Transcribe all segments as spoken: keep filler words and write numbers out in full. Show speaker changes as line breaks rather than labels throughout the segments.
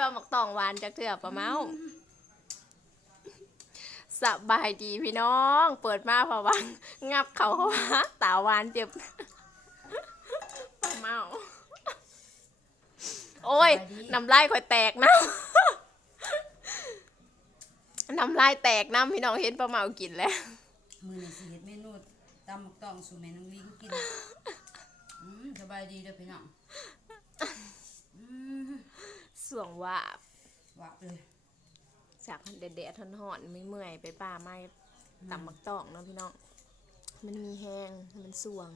ว่าหมักตองหวานจากเถื่อปะเมาสบายดีพี่น้องเปิดมาเพราะว่างับเขาเขาว่าตาหวานเจ็บปะเมาโอ้ยน้ำลายค่อยแตกนะน้ำลายแตกน้ำพี่น้องเห็นปะเมากินแล้ว
มือนี่สิเฮ็ดเมนูตำหมักตองสู่แม่น้องลิงกินอืมสบายดีเด้อพี่น้องอืม
สวงว่า
หวะเลย
จากเด็ดๆทนหอนไม่เมื่อยไปป่าไม้ตำหมักตองเนาะพี่น้องมันมีแห้งมันสวง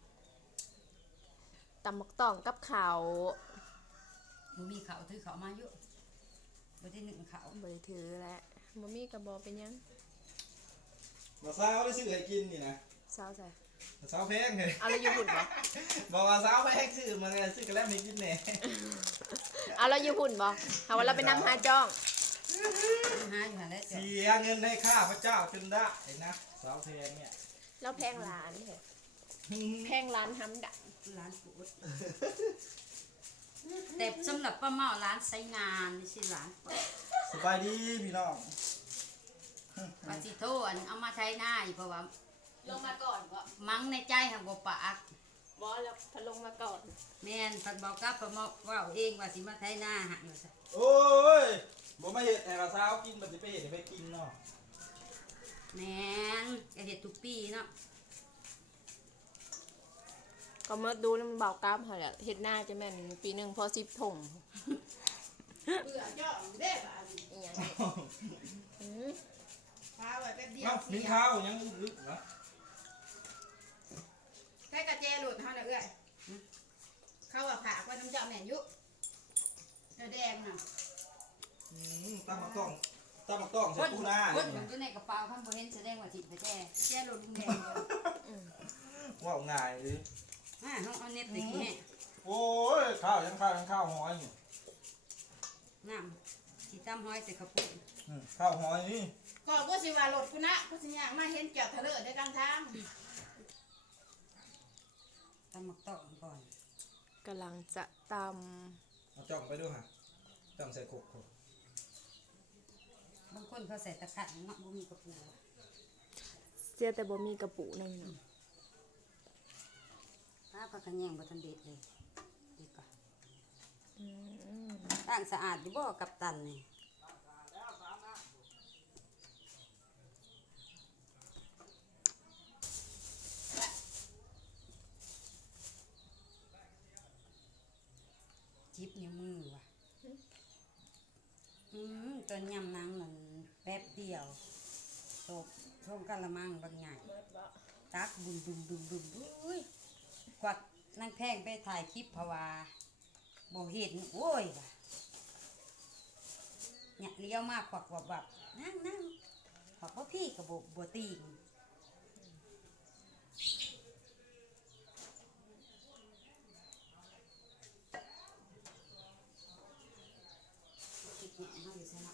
ตำหมักตองกับเขา
บ่มีข้าวถือข้าวมาอยู่บ่ได้นึ่งข้าว
บริถือแล้วบ่มีกระบอกเป็นยัง
บ่สาวได้ซื้อให้กินนี่นะ
สาวใส่
สาวแพงเลย
เอาแล้วอยู่หุ่นบ่
บอกว่าสาวแพงซื้อมาเลยซื้อกันแล้วไม่กินแน่
เอาแล้วอยู่หุ่นบ่เอาว่าเราไปนำหาจ้อง
หาอยู่หั่นแหละ
เสียเงินให้ข้าพระเจ้าจนได้นะสาวแพงเนี่ย
แล้วแพงร้านเหรอแพงร้านทำดัก
ร้านกูดแต่สำหรับป้าเมาร้านไซงานนี่สิร้าน
สบายดีพี่น้อง
ปาจิโตอันเอามาใช้หน้าอีเพราะว่า
ลงมาก่อนก็
มั้งในใจหักบ่ปาก
บ่แล้วพลงมาก่อน
แม่นพัดบอกกับป้าเมาว่าเองว่าสิมาใช้หน้าหักว่าซะ
โอ้ยบ่มาเฮ็ดให้ว่าสาวกินมันสิไปเฮ็ดให้ไปกินเนาะ
แม่นก็เฮ็ดทุกปีเนาะ
ก็เมื่อดูแล้วมันเบากล้ามเขาแหละเฮ็ดหน้าจะแม่นปีหนึ่งพอสิบถง
เบื่อเจาะเด้บ่อี
หยังอือ
พาไว้แป๊บเดียว
กินข้าวยังอึดๆนะ
ใส่กระเจหลุดเฮาน่ะเอ้ยเขาว่าผากว่าน้ำเจ้าแม่นยุเนื้อแดงน่ะ
อืมตำบักต้องตำบักต้องใส่ปูนา
คนมันอยู่ในกระเป๋าคันบ่เห็นแสดงว่าสิไปแจ้แจ้หลุดลุงแดง
อือว้าวง่ายดิ
อ่าเฮาเอาเน็ตตะกี้แฮะ
โอ้ยข้าวยังข้าวยังข้าวหอยนี่
น้ำสิตำหอยใส่ข้าวปุ้น
อือข้าวหอยนี่
ก็กูสิว่ารถกูนะกูสิย่างมาเห็นแก้วทะเลได้กลางทาง
ตำหมักตองก่อน
กำลังจะต
ำเอาจ้องไปดูฮะจ้องใส่กก
บางคนเขาใส่ตะขันเนาะบ่มีกระปู
เสียแต่บ่มีกระปุนั่นน่ะ
ถ้าผักกระแยงบ่ทันเด็ดเลยดีกว่าอืมล้างสะอาดอยู่บ่กับตันนี่จิบนิ้วมือว่ะอืมตอนยำนางนั่นแป๊บเดียวตกช่วงกะละมังบางใหญ่ตักบุ้มบุ้มบุ้มบุ้มบุ้ยกวักนั่งแพงไปถ่ายคลิปเพราะว่าบ่เห็นโอ้ยว่ะเนี่ยเลี้ยวมากกวักวับวับนั่งนั่งขอพ่อพี่กับบ่บ่ตีนเนี่ยเขาอยู่ใช่ไหม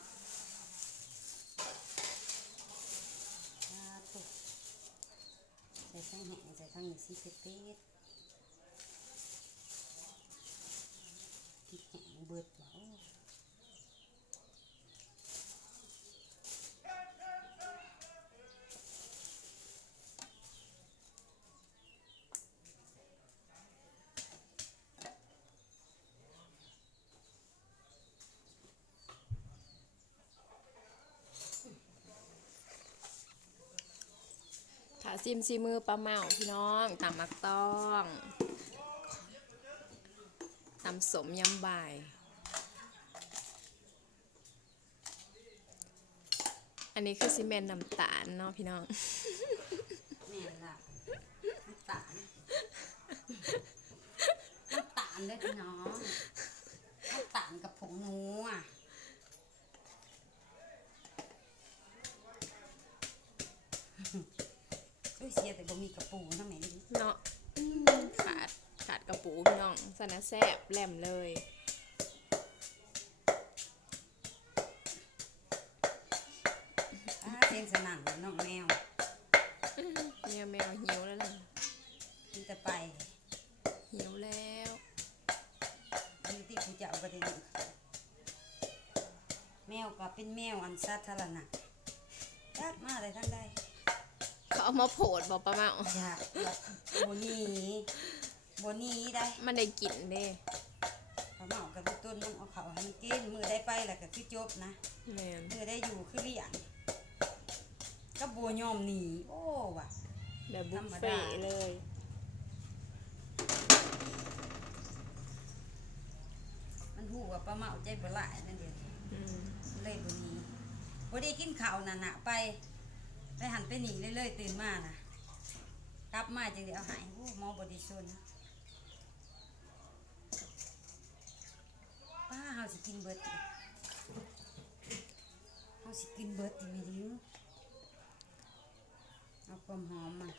ใส่ทั้งแหงใส่ทั้งซีเผ็ดติดแหงเบิดว่ะ
ซิมซีมือปลาเมาพี่น้องตำมักต้องตำสมยำบ่ายอันนี้คือซีเมนต์น้ำตาลเนาะพี่น้อง
แม่ล่ะน้ำตาลน้ำตาลเลยพี่น้องน้ำตาลกับผงนัวเสียแต่บ่มีกระปูนะแม่
เนาะขาดขาดกระปูพี่น้องสนะแซ่บแหลมเลย
เสียงสนั่นน้องแมว
เนี่ยแมวหิวแล้วล่ะ
มันจะไป
หิวแล้ว
มีที่ผู้เจ้าประเด็นแมวก็เป็นแมวอันสาธารณะจักมาได้ทั้งใด
เขาเอามาโผดบอกป้าเมา
อยากโบหนีโบหนีได้
มันได้กลิ่นเด้
ปลาเมากับต้นมันเอาเขาให้มันกินมือได้ไปแล้วก็คือจบนะ
แม่น
มือได้อยู่คือเลี้ยงก็บัวยอมหนีโอ้ว่ะ
แบบบุฟ
ธรรม
เฟ่
ดา
ต์เลย
มันหูว่าปลาเมาใจบ่หลายนั่นเดียว
อืม
เลยบ่หนีบ่ได้กินข้าวน่ะนะไปไปหันไปหนีเรื่อยๆตื่นมานะกลับมาจังได้เอาใหายโอ้หมอบ่ได้ชนป้าเฮาสิกินเบิดติเฮาสิกินเบิดติแม่ดิวเอาความหอมมา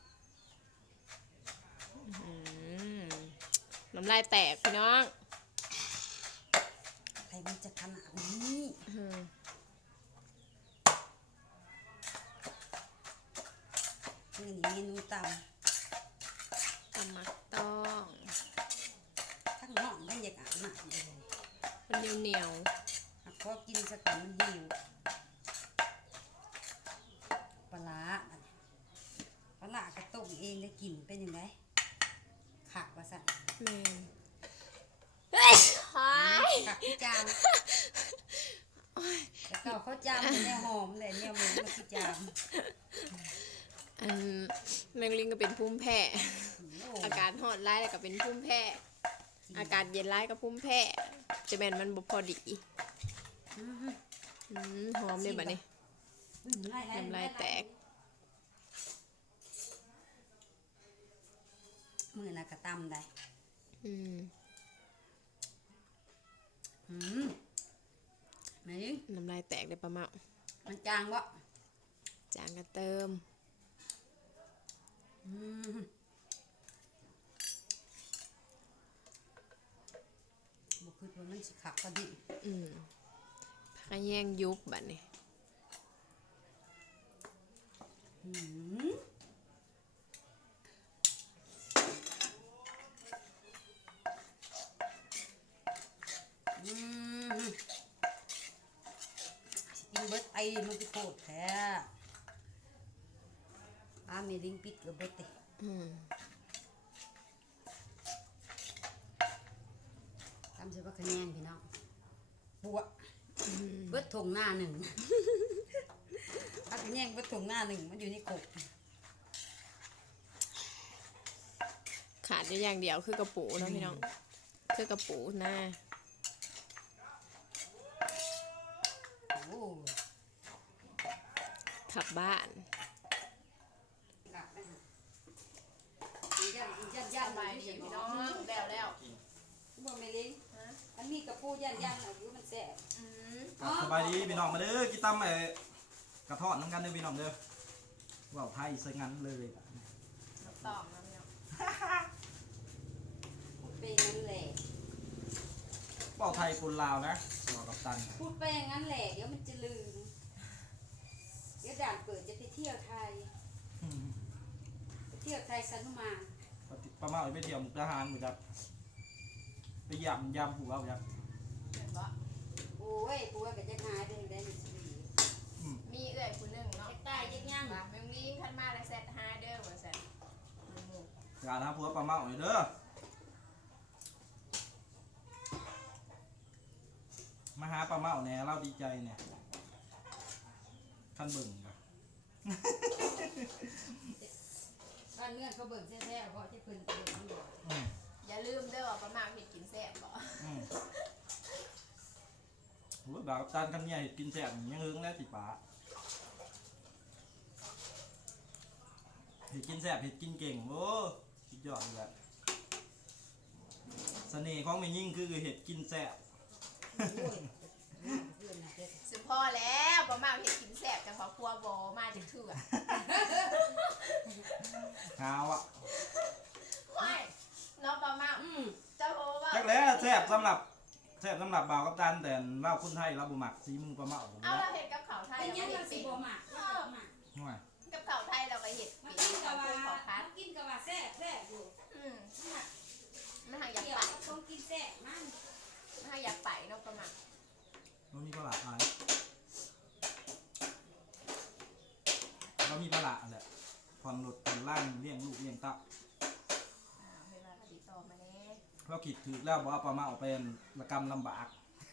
อืมน้ำลายแตกพี่น้อง
ใครมันจะขนาดนี้
อืม
นี่นี่เมนูต
ตำมักต้อง
ำทั้งห้องทั้งอยากอาบน้ำเลย
มันเหนียวเหนียว
หากพอกินสักก่อนมันหิวปลาร้าอันนี้ปลาร้ากระต้มเองได้กินเป็นยังไงขากว่าสั่น
ๆแม่นเฮ้ยหาย
ขากที่จามแล้วก็เขาจามเป็นแนวหอมเลยแนวเหมือนกับที่จาม
อันแมงลิงก็เป็นภูมิแพ้
โอ้
อากาศร้อนร้ายแล้วก็เป็นภูมิแพ้ อากาศเย็นร้ายก็ภูมิแพ้จะแม่นมันบ่พอดี
อือฮึ
อืมหอมเลยบัดนี้
อืมไล่ไล่
น้ำลายแตก
มือน่ะกระตำได้
อืม
อืมไหน
น้ำลายแตกเลยป้าเมา
มันจางวะ
จางก็เติม
อืมบ่คิดว่ามันสิขักพอดี
อืมพะแยงยุบบัดนี้
อืมอืมสิกินเบิดไอมันคือโคตรแท้อาเมลิงปิดกับเบิดเตะ
อืม
ทำเสร็จว่าคะแนนพี่น้องปัวเบิดถงหน้าหนึ่ง ถ้าคะแนนเบิดถงหน้าหนึ่งมันอยู่ในกบ
ขาดได้อย่างเดียวคือกระปูเนาะพี่น้อง คือกระปูหน้า
โอ้
ขับบ้าน
กลับไปหายันยันยันมาดีพี่น้อง
แล้วแล้ว
บ่ไม่เล้งมันมีกระปูยันยันเอาอยู่มันแสบ
อืม
สบายดีพี่น้องมาเด้อกินตำไอ้กระทอดน้ำกันเด้อพี่น้องเด้อว่าวไทยซะงั้นเลย
ตอบนะพี่น้อง
เป็นอย่างนั้นแหละ
ว่าวไทยคนลาวนะบอกกับตัน
พูดไปอย่างนั้นแหละเดี๋ยวมันจะลืมเดี๋ยวด่านเปิดจะไปเที่ยวไทย
อืม
ไปเที่ยวไทยสันุมาน
ประมาณไปเที่ยวมุกดาหารเหมือนกับไปยำยำผัวแบบ
เห็นปะ
โอ้ยปัวกับจะหายไปได้ในชีวิต
มีเอื้อยคนหนึ่งเนาะ
จะตายจะย่าง
ว่าแมงลิงขันมาแล้วแซดหาเด้อว่าแซด
การหาผัวปลาเมาหน่อยเด้อมาหาปลาเมาแหน่เราดีใจเนี่ยท่านเบิ่งกัน
บ้านเมืองเขาเบิ่งแท้ๆเพราะที่เพิ่นเบิ่งมันบอก
อืม
อย่าลืมเด้อว่าป้าเมาเห็ดกินแซ่บบ่
อืมโอ้ยบ่าวกับตันกันเนี่ยเห็ดกินแซ่บยังเฮิงแล้วสิป๋าเห็ดกินแซ่บเห็ดกินเก่งโอ้สุดยอดเลยแหละเสน่ห์ของแม่ยิ่งคือเห็ดกินแซ่บ
โอ้ยเพื่อนน่ะเด้อ
สุดพอแล้วป้าเมาเห็ดกินแซ่บแต่พอครัวบ่มาจะเถื่อ
หาวอ่ะ
ไม่เนาะป้าเมา
อืม
เจ้าโหว่า
จักแล้วแซ่บสำหรับแซ่บสำหรับบ่าวกับตันแต่เราคนไทยเราบุหมักสีมือปลาเมาผม
เอา
นะ
เราเห็ดกับข้าวไทย
เป็นหยั
เรา
ง
ก็
เรา
เห็ด
สิ
เป็น
บ่มาว่าจะมา
ห่วย
กับข้าวไทยเราก็เห็ด
มา
เป็
กิ
น
น
กั
กั
บบ
ว่า
ปูขอพัด
มากินกับว่าแซ่บแซ่บอยู่
อืมมันหางอยาก
เดี๋ยว
ไป
ต้องกินแซ่บมัน
มันหางอยากไปเนาะป้าเมา
มันมีปลาหลาดอะไรเขามีภาระแหละผ่อนรถผ่อนล่างเลี้ยงลูกเลี้ยงเต้า
อ่าเวลากติดต่อมาแน่
เราคิดถือแล้วบอกว่าปลาเมาเป็นระกรรมลำบาก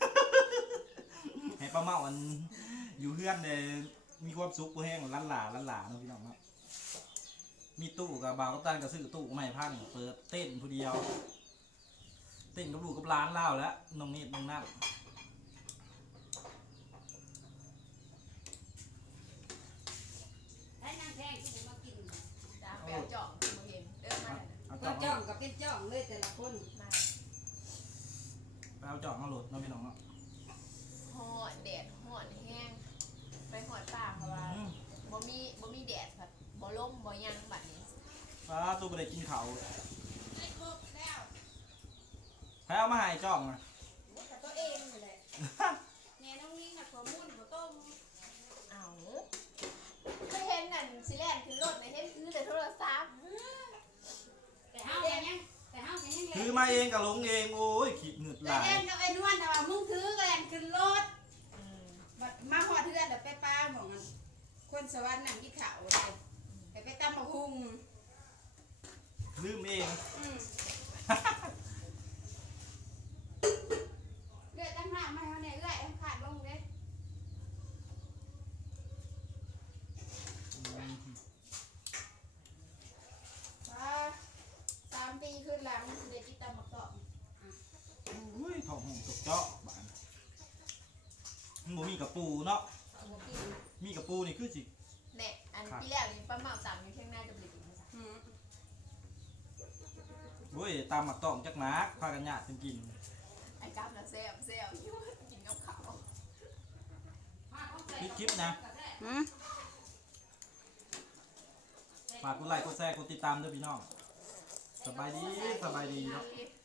ให้ปลาเมาอันอยู่เฮือนเลยมีความสุขผู้แห้งล้านหลาล้านหลาเนาะพี่น้องเนาะมีตู้กับบาวกับตันก็ซื้อตู้ใหม่พันเปิดเต้นผู้เดียว เต้นกับลูกกับร้านเล่าแล้วน้องนิดน้องนัท
ให้นางแพงที่มากิน
จ้าแปลจ่องมาเห็นเดินมา
เอา
ก็
จอก
จ้
มา
องกับเป็นจ้องเลยแต่ละคน
มา
ไปเอาจอกมาโหลดเนาะพี่น้องเนาะ
หอดแดดหอดแห้งไปหอดป่าเพราะว่า
อืม
บ่มีบ่มีแดดครับบ่ล่มบ่หยังบัดนี้
ปลาตู้ไปได้กินเขาว
ได้ครบแล้ว
ใครเอามาให้จอกนะ
กับตัวเองนี่แหละแม่น้องลิงน่ะขอมุ่นขอต้ม
เอาก็เห็นนั่นสิแล่นขึ้นรถในะเห็นคือแต่โทรศัพท์
แต่เฮาก็ยังแต่เฮาก็ยัง
ถือมาเองกับลงเองโอ้ยขีดเหงือดไหล
แต่เล่นกับไอ้นวลแต่ว่ามึงถือก็แล่นขึ้นรถ
อืม
บัดมาหอดเทือนเดี๋ยวไปป้าของมันคนสวรรค์นั่งที่เขาเลยแต่ไปตำบักหุ่ง
ลืมเอง
อืมเลือดตั้งหน้ามาให้เขาเนี่ยเอื้อยให้ขาดลงเลยป้าสามปีขึ้นหลังเดี๋ยวจิตตำบักตอบ
อุ้ยทองหงตกเจาะบ้านมันบ่มีกระปูเนาะ
เอาบ่กิน
มีกระปูนี่คือสิ
แน่อันที่แรกนี่ป้าเหมาต่ำอยู่เชียงหน้าจะบ่ได้กินภาษา
อืม
โอ้ยตามหมักต้องจักหนักพากันญาติกันกิน
ไอ้กับน่ะแซ่บแซ่บอยู่กินกับข้าว
คลิปคลิปนะ
หืม
ฝากกดไลค์กดแชร์กดติดตามด้วยพี่น้องสบายดีสบายดีเนาะ
ดี